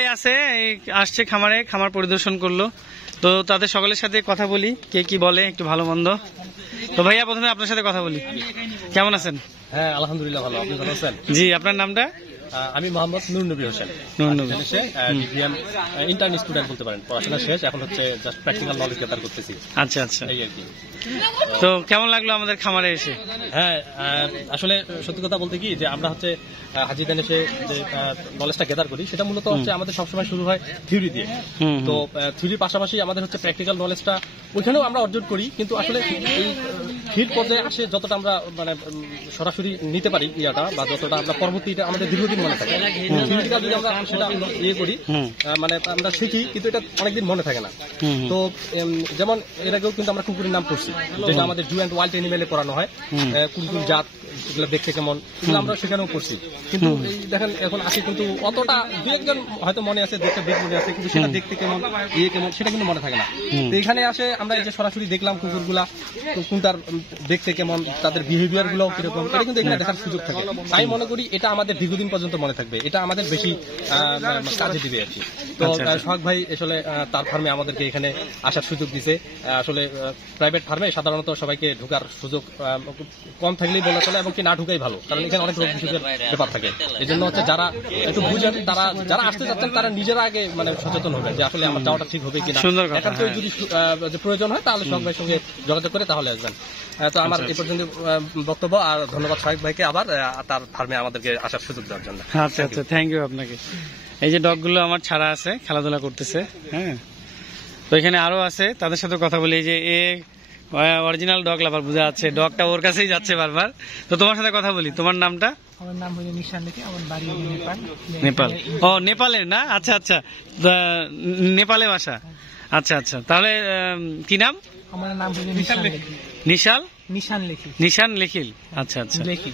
সকলে আছে, আসছে খামারে, খামার পরিদর্শন করলো। তো তাদের সকলের সাথে কথা বলি, কে কি বলে একটু ভালো মন্দ। তো ভাইয়া প্রথমে আপনার সাথে কথা বলি, কেমন আছেন? হ্যাঁ আলহামদুলিল্লাহ ভালো, আপনি ভালো আছেন? জি, আপনার নামটা? আমি মোহাম্মদ নূর নবী হোসেন, ডিভিএম ইন্টার্ন স্টুডেন্ট বলতে পারেন, পড়াশোনা শেষ, এখন হচ্ছে জাস্ট প্র্যাকটিক্যাল নলেজ গেদার করতেছি। আচ্ছা আচ্ছা, এই আর কি। তো কেমন লাগলো আমাদের খামারে এসে? হ্যাঁ আসলে সত্যি কথা বলতে কি যে আমরা হচ্ছে হাজিদান এসে যে নলেজটা গেদার করি সেটা মূলত হচ্ছে আমাদের সবসময় শুরু হয় থিওরি দিয়ে। তো থিওরির পাশাপাশি আমাদের হচ্ছে প্র্যাকটিক্যাল নলেজটা ওইখানেও আমরা অর্জন করি, কিন্তু আসলে এই ফিল্ড পর্যায়ে আসে যতটা আমরা মানে সরাসরি নিতে পারি ইয়াটা, বা যতটা আমরা পরবর্তীটা আমাদের দীর্ঘদিন মনে থাকে। থিওরিটিক্যাল যদি আমরা সেটা ইয়ে করি, মানে আমরা শিখি, কিন্তু এটা অনেকদিন মনে থাকে না। তো যেমন এর আগেও কিন্তু আমরা কুকুরের নাম পড়ছি, যেটা আমাদের জু অ্যান্ড ওয়াইল্ড অ্যানিমেলে পড়ানো হয়, কোন কোন জাত এগুলো দেখতে কেমন, এগুলো আমরা সেখানেও পড়ছি। কিন্তু এই দেখেন এখন আসি, কিন্তু অতটা দু একজন হয়তো মনে আছে, দেখতে বেগ মনে আছে, কিন্তু সেটা দেখতে কেমন কেমন সেটা কিন্তু মনে থাকে না। তো এখানে আসে আমরা এই যে সরাসরি দেখলাম কুকুরগুলা, তো কোনটার দেখতে কেমন, তাদের বিহেভিয়ার গুলো কিরকম, এটা কিন্তু এখানে দেখার সুযোগ থাকে। আমি মনে করি এটা আমাদের দীর্ঘদিন পর্যন্ত মনে থাকবে, এটা আমাদের বেশি কাজে দিবে আর কি। তো সোহাগ ভাই আসলে তার ফার্মে আমাদেরকে এখানে আসার সুযোগ দিছে। আসলে প্রাইভেট ফার্মে সাধারণত সবাইকে ঢোকার সুযোগ কম থাকলেই বলা চলে, এবং কি না ঢুকাই ভালো, কারণ এখানে অনেক রোগ বিসুখের ব্যাপার থাকে। এই জন্য হচ্ছে যারা একটু বুঝেন, তারা যারা আসতে চাচ্ছেন তারা নিজেরা আগে মানে সচেতন হবে যে আসলে আমার যাওয়াটা ঠিক হবে কিনা। এখন তো যদি প্রয়োজন হয় তাহলে সোহাগ ভাইয়ের সঙ্গে যোগাযোগ করে তাহলে আসবেন। তো আমার এই পর্যন্ত বক্তব্য, আর ধন্যবাদ সোহাগ ভাইকে আবার তার ফার্মে আমাদেরকে আসার সুযোগ দেওয়ার জন্য। আচ্ছা আচ্ছা, থ্যাংক ইউ আপনাকে। এই যে ডগগুলো আমার ছাড়া আছে, খেলাধুলা করতেছে। হ্যাঁ, তো এখানে আরো আছে, তাদের সাথে কথা বলি। যে এ অরিজিনাল ডগ লাভার বোঝা যাচ্ছে, ডগটা ওর কাছেই যাচ্ছে বারবার। তো তোমার সাথে কথা বলি, তোমার নামটা? আমার নাম হলো নিশান লেখি, আমার বাড়ি নেপাল। নেপাল? ও নেপালের না? আচ্ছা আচ্ছা, নেপালে বাসা। আচ্ছা আচ্ছা, তাহলে কি নাম? আমার নাম হলো নিশান লেখি। নিশাল? নিশান লেখি। নিশান লেখিল, আচ্ছা আচ্ছা, লেখি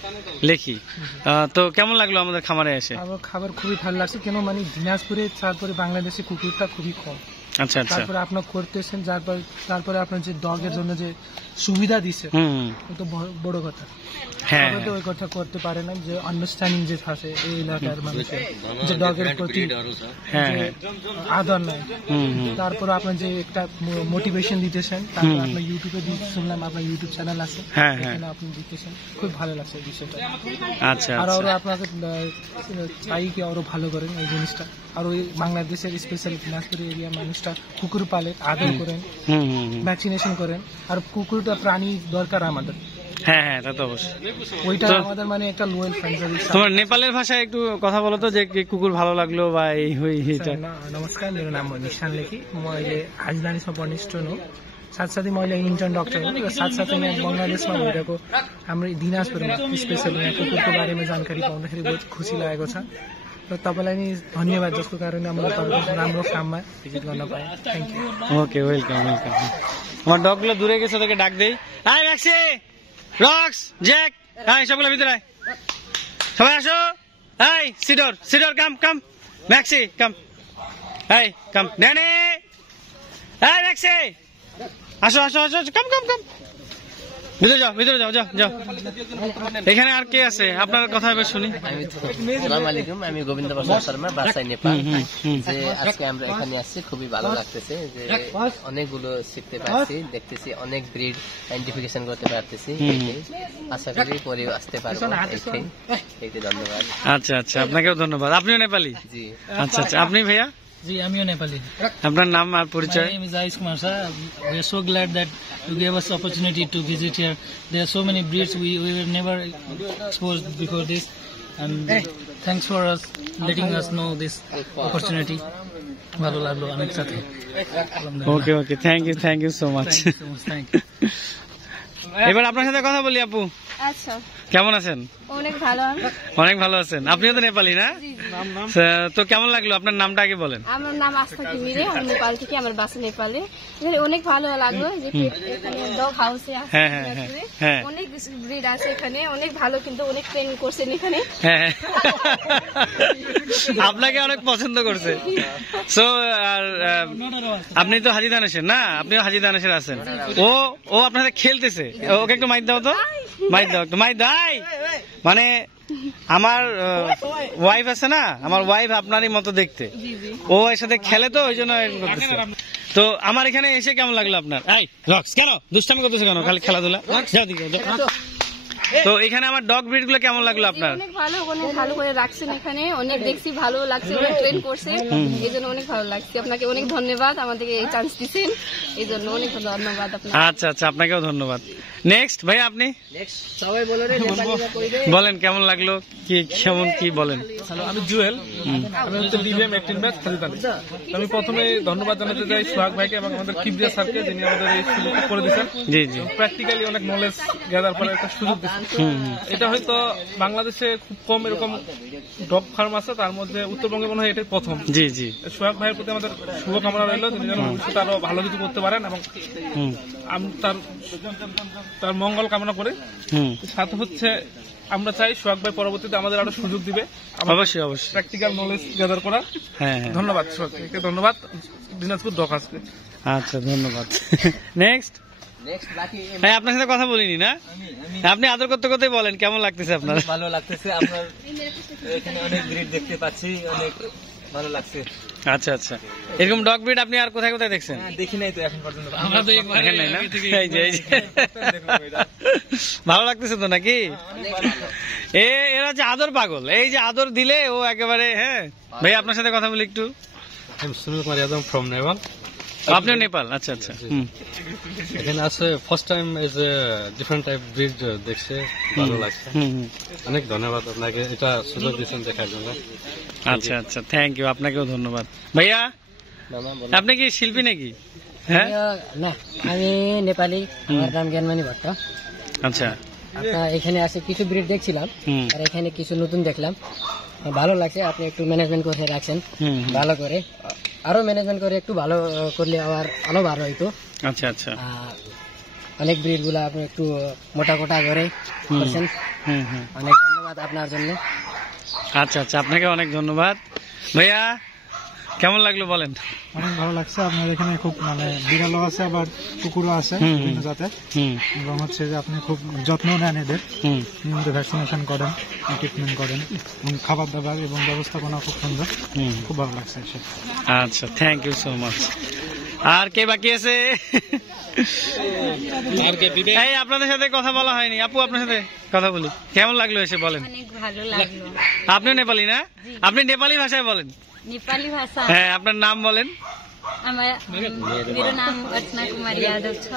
লেখি। তো কেমন লাগলো আমাদের খামারে এসে? আমার খাবার খুবই ভালো লাগছে, কেন মানে দিনাজপুরে তারপরে বাংলাদেশে কুকুরটা খুবই কম। আচ্ছা আচ্ছা, তারপরে আপনার করতেছেন, তারপরে আপনার যে ডগের জন্য যে সুবিধা দিচ্ছে, তো বড় কথা। হ্যাঁ, ওই কথা করতে পারে না, যে আন্ডারস্ট্যান্ডিং যে থাকে এই এলাকার মানুষের, যে ডগের প্রতি আদর নাই। তারপরে আপনার যে একটা মোটিভেশন দিতেছেন, তারপর আপনার ইউটিউবে শুনলাম আপনার ইউটিউব চ্যানেল আছে, আপনি দিতেছেন, খুব ভালো লাগছে এই বিষয়টা। আচ্ছা, আর আরো আপনাকে চাই কি আরো ভালো করেন এই জিনিসটা, আর ওই বাংলাদেশের স্পেশালি দিনাজপুর এরিয়া মানুষটা কুকুর পালে, আদর করেন, ভ্যাকসিনেশন করেন। আর কুকুরটা প্রাণী দরকার আমাদের। হ্যাঁ হ্যাঁ, তা তো অবশ্যই, ওইটা আমাদের মানে একটা লোয়াল ফ্রেন্ড। তোমার নেপালের ভাষায় একটু কথা বলো তো, যে কুকুর ভালো লাগলো বা এই এইটা। नमस्कार, मेरो नाम हो निशान लेखी। मैले हाजिदानीमा पढ्ने हो, साथसाथै मैले इन्टर्न डक्टर हो, र साथसाथै यहाँ बङ्गलादेशमा भइरहेको हाम्रो दिनाजपुरमा स्पेसली यहाँ कुकुरको बारेमा जानकारी पाउँदाखेरि बहुत खुसी लागेको छ। र तपाईँलाई नि धन्यवाद, जसको कारणले मैले तपाईँको राम्रो काममा भिजिट गर्न पाएँ। Thank you. Okay, welcome welcome. আমার ডগগুলো দূরে গেছে, তোকে ডাক দেই। আয় ম্যাক্সি, রক্স, জ্যাক, আয় সবগুলো ভিতরে আয়, সবাই আসো। আয় সিডর, সিডর কাম কাম, ম্যাক্সি কাম, আয় কাম, ড্যানি, আয় ম্যাক্সি, আসো আসো আসো, কাম কাম কাম, ভিতরে যাও, ভিতরে যাও, যাও যাও। এখানে আর কে আছে? আপনার কথা এবার শুনি। আসসালামু আলাইকুম, আমি গোবিন্দ প্রসাদ শর্মা, বাসাই নেপাল। যে আজকে আমরা এখানে আসছি, খুবই ভালো লাগতেছে, যে অনেকগুলো শিখতে পারছি, দেখতেছি, অনেক ব্রিড আইডেন্টিফিকেশন করতে পারতেছি। আশা করি পরেও আসতে পারবো। ধন্যবাদ। আচ্ছা আচ্ছা, আপনাকেও ধন্যবাদ। আপনিও নেপালি? জি। আচ্ছা আচ্ছা, আপনি ভাইয়া? জি, আমিও নেপালি। আপনার নাম আর পরিচয়? My name is Ayush Kumar sir. We are so glad that you gave us the opportunity to visit here. There are so many breeds we were never exposed before this, and thanks for us letting us know this opportunity. ভালো লাগলো অনেক সাথে। Okay okay, thank you so much. Thank you. এবার আপনার সাথে কথা বলি। আপু আচ্ছা, কেমন আছেন? অনেক ভালো। অনেক ভালো আছেন। আপনিও তো নেপালি না? তো কেমন লাগলো? আপনার নামটা আগে বলেন। আমার নাম আস্থা কিমিরে, আমি নেপাল থেকে, আমার বাসা নেপালে। অনেক ভালো লাগলো যে এখানে ডগ হাউসে অনেক ব্রিড আছে, এখানে অনেক ভালো, কিন্তু অনেক ট্রেনিং করছেন এখানে। হ্যাঁ, আপনাকে অনেক পছন্দ করছে। সো আর আপনি তো হাজি দানেশের না? আপনিও হাজি দানেশের আছেন। ও আপনাদের খেলতেছে, ওকে একটু মাইক দাও তো, মাইক দাও, একটু মাইক দাও। এই মানে আমার ওয়াইফ আছে না, আমার ওয়াইফ আপনারই মতো দেখতে, ও এর সাথে খেলে তো ওই জন্য এরকম করতেছে। তো আমার এখানে এসে কেমন লাগলো আপনার? এই রক্স কেন দুষ্টামি করতেছে কেন, খালি খেলাধুলা যাও দিকে যাও। তো এখানে আমার ডগ ব্রিড গুলো কেমন লাগলো আপনার? অনেক ভালো, অনেক ভালো করে রাখছেন এখানে, অনেক দেখছি ভালো লাগছে, অনেক ট্রেন করছে, এই জন্য অনেক ভালো লাগছে। আপনাকে অনেক ধন্যবাদ আমাদেরকে এই চান্স দিচ্ছেন, এই জন্য অনেক ধন্যবাদ আপনাকে। আচ্ছা আচ্ছা, আপনাকেও ধন্যবাদ। নেক্সট ভাই আপনি সবাই বলে রে বলেন কেমন লাগলো, কি কেমন কি বলেন? হ্যালো, আমি জুয়েল, আমি হচ্ছে ডিভিএম 18 ব্যাচ খাদিদানি। আমি প্রথমে ধন্যবাদ জানাতে চাই সোহাগ ভাইকে এবং আমাদের কিবরিয়া স্যারকে, যিনি আমাদের এই সুযোগটা করে দিয়েছেন। জি জি, প্র্যাকটিক্যালি অনেক নলেজ গ্যাদার করার একটা সুযোগ দিচ্ছেন। এটা হয়তো বাংলাদেশে খুব কম এরকম ডগ ফার্ম আছে, তার মধ্যে উত্তরবঙ্গে মনে হয় এটাই প্রথম। জি জি, সোহাগ ভাইয়ের প্রতি আমাদের শুভকামনা রইল, তিনি যেন ভবিষ্যতে আরো ভালো কিছু করতে পারেন এবং আমি তার মঙ্গল কামনা করে। সাথে হচ্ছে আমরা চাই সোহাগ ভাই পরবর্তীতে আমাদের আরো সুযোগ দিবে, অবশ্যই অবশ্যই, প্র্যাকটিক্যাল নলেজ গ্যাদার করার। হ্যাঁ, ধন্যবাদ সোহাগ ভাইকে, ধন্যবাদ দিনাজপুর ডগ হাউসকে। আচ্ছা ধন্যবাদ। নেক্সট বাকি হ্যাঁ, আপনার সাথে কথা বলিনি না, আপনি আদর করতে করতে বলেন কেমন লাগতেছে আপনার? ভালো লাগতেছে, আপনার এখানে অনেক ব্রিড দেখতে পাচ্ছি, অনেক ভালো লাগছে। আচ্ছা আচ্ছা, এরকম ডগ ব্রিড আপনি আর কোথায় কোথায় দেখছেন? দেখি নাই তো এখন পর্যন্ত। আমরা তো দেখেন নাই না? এই যে ভালো লাগতেছে তো নাকি? এরা যে আদর পাগল, এই যে আদর দিলে ও একেবারে। হ্যাঁ ভাই, আপনার সাথে কথা বলি একটু। সুনীল কুমার যাদব ফ্রম নেপাল। আপনিও নেপাল? আচ্ছা আচ্ছা। এখানে আসে first time as a different type breed দেখছে, ভালো লাগছে। অনেক ধন্যবাদ আপনাকে এটা সুযোগ দিয়েছেন দেখার জন্য। আচ্ছা আচ্ছা, থ্যাংক ইউ, আপনাকেও ধন্যবাদ। ভাইয়া আপনি কি শিল্পী নাকি? হ্যাঁ না, আমি নেপালি, আমার নাম জ্ঞানমানি ভট্ট। আচ্ছা, আপনার এখানে আসে কিছু ব্রিড দেখছিলাম, আর এখানে কিছু নতুন দেখলাম, ভালো লাগছে। আপনি একটু ম্যানেজমেন্ট করে রাখছেন ভালো করে, আরো ম্যানেজমেন্ট করে একটু ভালো করলে আরো ভালো হইতো। আচ্ছা আচ্ছা, অনেক ব্রিড গুলা আপনি একটু মোটা কোটা করে করছেন, অনেক ধন্যবাদ আপনার জন্য। আচ্ছা আচ্ছা, আপনাকে অনেক ধন্যবাদ। ভাইয়া কেমন লাগলো বলেন? অনেক ভালো লাগছে। আপনার এখানে খুব মানে বিড়ালও আছে, আবার কুকুরও আছে বিভিন্ন জাতের, এবং হচ্ছে যে আপনি খুব যত্ন নেন এদের, নিয়মিত ভ্যাকসিনেশন করেন, ট্রিটমেন্ট করেন, এবং খাবার দাবার এবং ব্যবস্থাপনা খুব সুন্দর, খুব ভালো লাগছে। আচ্ছা, থ্যাংক ইউ সো মাচ। আর কে বাকি আছে? এই আপনাদের সাথে কথা বলা হয়নি। আপু আপনার সাথে কথা বলি, কেমন লাগলো এসে বলেন? অনেক ভালো লাগলো। আপনি নেপালি না? আপনি নেপালি ভাষায় বলেন। नेपाली भाषा হ্যাঁ, আপনার নাম বলেন। मेरो नाम अर्चना कुमारी यादव छ।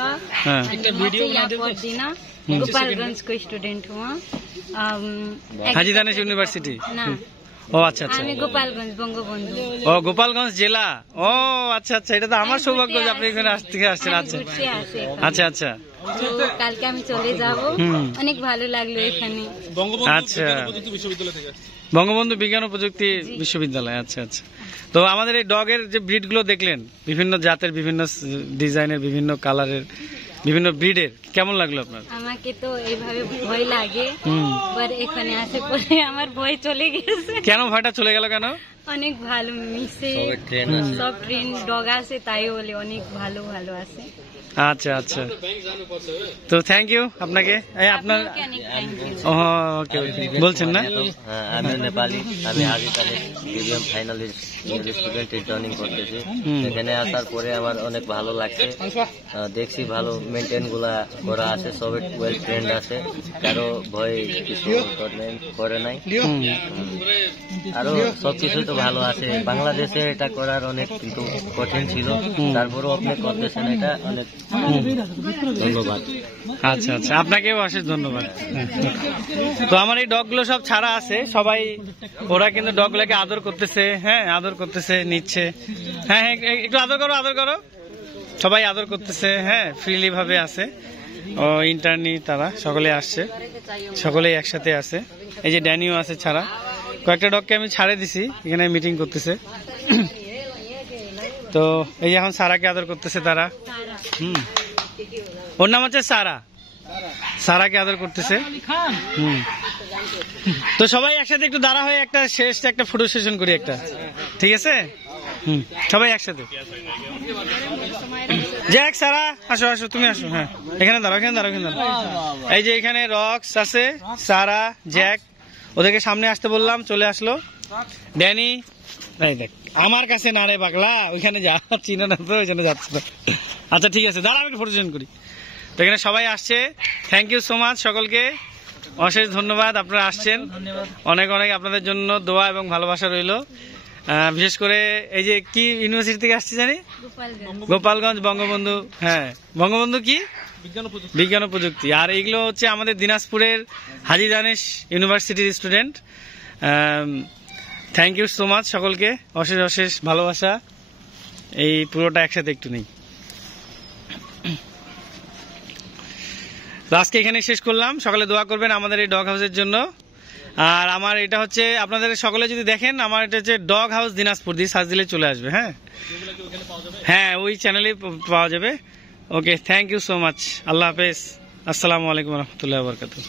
हाँ। म चाहिँ यहाँ पढ्दिन, गोपालगञ्जको स्टुडेन्ट हुँ। हाजी दानेश ইউনিভার্সিটি। ना, ও আচ্ছা আচ্ছা, আমি গোপালগঞ্জ বঙ্গবন্ধু। ও গোপালগঞ্জ জেলা। ও আচ্ছা আচ্ছা, এটা তো আমার সৌভাগ্য যে আপনি এখানে থেকে আসছেন। আচ্ছা ঘুরতে আসে। আচ্ছা আচ্ছা, তো কালকে আমি চলে যাব, অনেক ভালো লাগলো এখানে। আচ্ছা, বঙ্গবন্ধু বিজ্ঞান ও প্রযুক্তি বিশ্ববিদ্যালয়। আচ্ছা আচ্ছা, তো আমাদের এই ডগের যে ব্রিড গুলো দেখলেন, বিভিন্ন জাতের, বিভিন্ন ডিজাইনের, বিভিন্ন কালারের, বিভিন্ন ব্রিডের, কেমন লাগলো আপনার? আমাকে তো এইভাবে ভয় লাগে, বাট এখানে আসে পরে আমার ভয় চলে গেছে। কেন ভয়টা চলে গেল কেন? অনেক ভালো মিশে, সব ট্রেন ডগ আছে, তাই বলে অনেক ভালো ভালো আছে। আচ্ছা আচ্ছা, তো থ্যাংক ইউ আপনাকে। আপনার ওকে বলছেন না? আমি নেপালি, আমি আগে ডিভিএম ফাইনাল স্টুডেন্ট রিটার্নিং করতেছি। এখানে আসার পরে আমার অনেক ভালো লাগছে, দেখছি ভালো মেনটেন গুলা করা আছে, সবাই ওয়েল ট্রেন্ড আছে, কারো ভয় কিছু করে নাই, আরো সবকিছু তো ভালো আছে। বাংলাদেশে এটা করার অনেক কিন্তু কঠিন ছিল, তারপরেও আপনি করতেছেন, এটা অনেক ধন্যবাদ। আচ্ছা আচ্ছা, আপনাকেও অশেষ ধন্যবাদ। তো আমার এই ডগগুলো সব ছাড়া আছে, সবাই ওরা কিন্তু ডগগুলোকে আদর করতেছে। হ্যাঁ, আদর করতেছে, নিচ্ছে। হ্যাঁ হ্যাঁ, একটু আদর করো, আদর করো। সবাই আদর করতেছে, হ্যাঁ, ফ্রিলি ভাবে আছে। ও ইন্টার্নি, তারা সকলে আসছে, সকলেই একসাথে আছে। এই যে ড্যানিও আছে ছাড়া, কয়েকটা ডগকে আমি ছাড়ে দিছি, এখানে মিটিং করতেছে। তো এই এখন সারাকে আদর করতেছে তারা। ওর নাম হচ্ছে সারা, সারাকে আদর করতেছে। তো সবাই একসাথে একটু দাঁড়া হয়ে একটা শেষ একটা ফটো সেশন করি একটা, ঠিক আছে? সবাই একসাথে। জ্যাক, সারা, আসো আসো, তুমি আসো। হ্যাঁ, এখানে দাঁড়াও, এখানে দাঁড়াও, এখানে দাঁড়াও। এই যে এখানে রক্স আছে, সারা, জ্যাক, ওদেরকে সামনে আসতে বললাম, চলে আসলো। ড্যানি, এই দেখ আমার কাছে না রে পাগলা, ওইখানে যা, চিনে না তো, ওইখানে যাচ্ছে না। আচ্ছা ঠিক আছে, দাঁড়া, আমি ফটো সেশন করি। তো এখানে সবাই আসছে, থ্যাংক ইউ সো মাচ সকলকে, অশেষ ধন্যবাদ আপনারা আসছেন। অনেক অনেক আপনাদের জন্য দোয়া এবং ভালোবাসা রইল। বিশেষ করে এই যে কি ইউনিভার্সিটি থেকে আসছে জানি, গোপালগঞ্জ বঙ্গবন্ধু, হ্যাঁ বঙ্গবন্ধু কি বিজ্ঞান ও প্রযুক্তি। আর এইগুলো হচ্ছে আমাদের দিনাজপুরের হাজী দানেশ ইউনিভার্সিটির student. Thank you so much সকলকে, অশেষ অশেষ ভালোবাসা। এই পুরোটা একসাথে একটু নেই। আজকে এখানে শেষ করলাম। সকালে দোয়া করবেন আমাদের এই ডগ হাউসের জন্য। আর আমার এটা হচ্ছে, আপনাদের সকলে যদি দেখেন, আমার এটা হচ্ছে ডগ হাউস দিনাজপুর দিয়ে সার্চ দিলে চলে আসবে। হ্যাঁ হ্যাঁ, ওই চ্যানেলে পাওয়া যাবে। ওকে, থ্যাংক ইউ সো মাচ। আল্লাহ হাফেজ। আসসালামু আলাইকুম রহমতুল্লাহ বরকাতুহ।